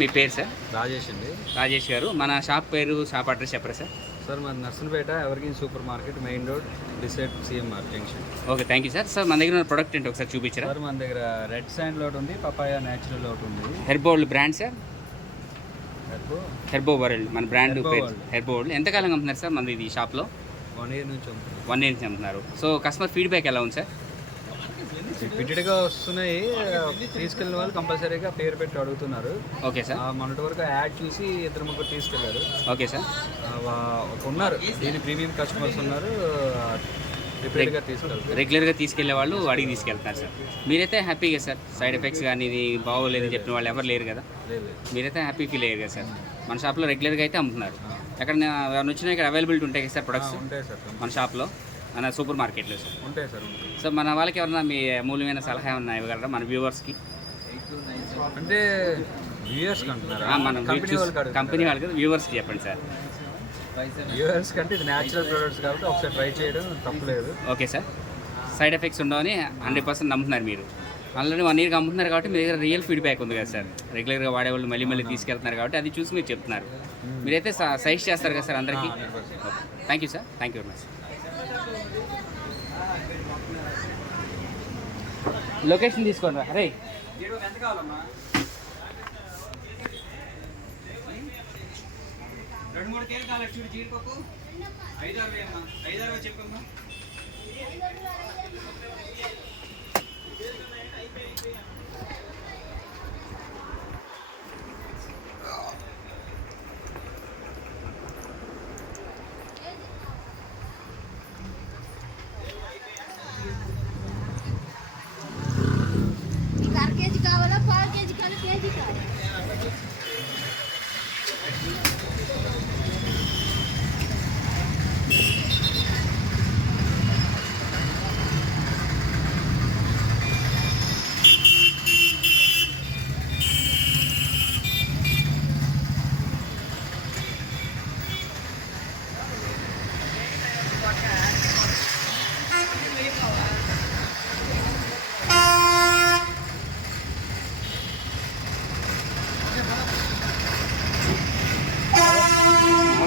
మీ పేరు సార్? రాజేష్ అండి. రాజేష్ గారు, మన షాప్ పేరు, షాప్ అడ్రస్ చెప్పరా సార్? సార్ మన Narsanpet evergreen super market main road decide CMR junction. Okay, thank you sir. Sir మన దగ్గర ఉన్న ప్రోడక్ట్ ఏంటి ఒకసారి చూపించరా? సార్ మన దగ్గర రెడ్ శాండ్ ఒకటి ఉంది, పపాయా న్యాచురల్ ఒకటి ఉంది. హెర్బోల్డ్ బ్రాండ్ సార్? హెర్బో వరల్డ్ మన బ్రాండ్ పేరు హెర్బోల్డ్. ఎంతకాలం అమ్ముతున్నారు సార్ మనది ఇది షాప్లో? 1 year నుంచి అమ్ముతున్నాం. 1 year నుంచి అమ్ముతున్నారు. సో కస్టమర్ ఫీడ్బ్యాక్ ఎలా ఉంది సార్? రిపీటెడ్గా వస్తున్నాయి, తీసుకెళ్ళిన వాళ్ళు కంపల్సరీగా పేరు పెట్టి అడుగుతున్నారు. Okay sir. మొన్నటి వరకు యాడ్ చూసి 2-3 తీసుకెళ్లారు. Okay sir. ఉన్నారు దీని ప్రీమియం కస్టమర్స్ ఉన్నారు, రిపీటెడ్గా తీసుకెళ్తారు. రెగ్యులర్గా తీసుకెళ్లే వాళ్ళు అడిగి తీసుకెళ్తున్నారు సార్. మీరైతే హ్యాపీగా సార్? సైడ్ ఎఫెక్ట్స్ కానీ ఇది బాగోలేదు చెప్పిన వాళ్ళు ఎవరు లేరు కదా? మీరైతే హ్యాపీ ఫీల్ అయ్యారు కదా సార్? మన షాప్లో రెగ్యులర్గా అయితే అమ్ముతున్నారు. ఎక్కడ వచ్చినా ఇక్కడ అవైలబిలిటీ ఉంటాయి కదా సార్ ప్రొడక్ట్స్? ఉంటాయి సార్ మన షాప్లో, మన సూపర్ మార్కెట్లో సార్ ఉంటాయి సార్. సో మన వాళ్ళకి ఎవరన్నా మీ అమూల్యమైన సలహా ఏమన్నా ఇవ్వగలరా మన వ్యూవర్స్కి? అంటే వ్యూవర్స్కి అంటున్నారా? మన కంపెనీ వాళ్ళకి వ్యూవర్స్కి చెప్పండి సార్. వ్యూవర్స్ కంటే ఇది న్యాచురల్ ప్రొడక్ట్స్ కాబట్టి ఒకసారి ట్రై చేయడం తప్పలేదు. Okay sir. సైడ్ ఎఫెక్ట్స్ ఉండవని 100% నమ్ముతున్నారు మీరు. ఆల్రెడీ 1 yearకి అమ్ముతున్నారు కాబట్టి మీ దగ్గర రియల్ ఫీడ్బ్యాక్ ఉంది కదా సార్? రెగ్యులర్గా వాడేవాళ్ళు మళ్ళీ తీసుకెళ్తున్నారు కాబట్టి అది చూసి మీరు చెప్తున్నారు. మీరైతే సజెస్ట్ చేస్తారు కదా సార్ అందరికీ? Thank you sir. Thank you very much. Location తీసుకోండి. అరే ఎంత కావాలమ్మా? 2-3 కేజీలు కావాలి. చూడు జీడిపప్పు 5-6 అమ్మా. 5-6 చెప్పమ్మా.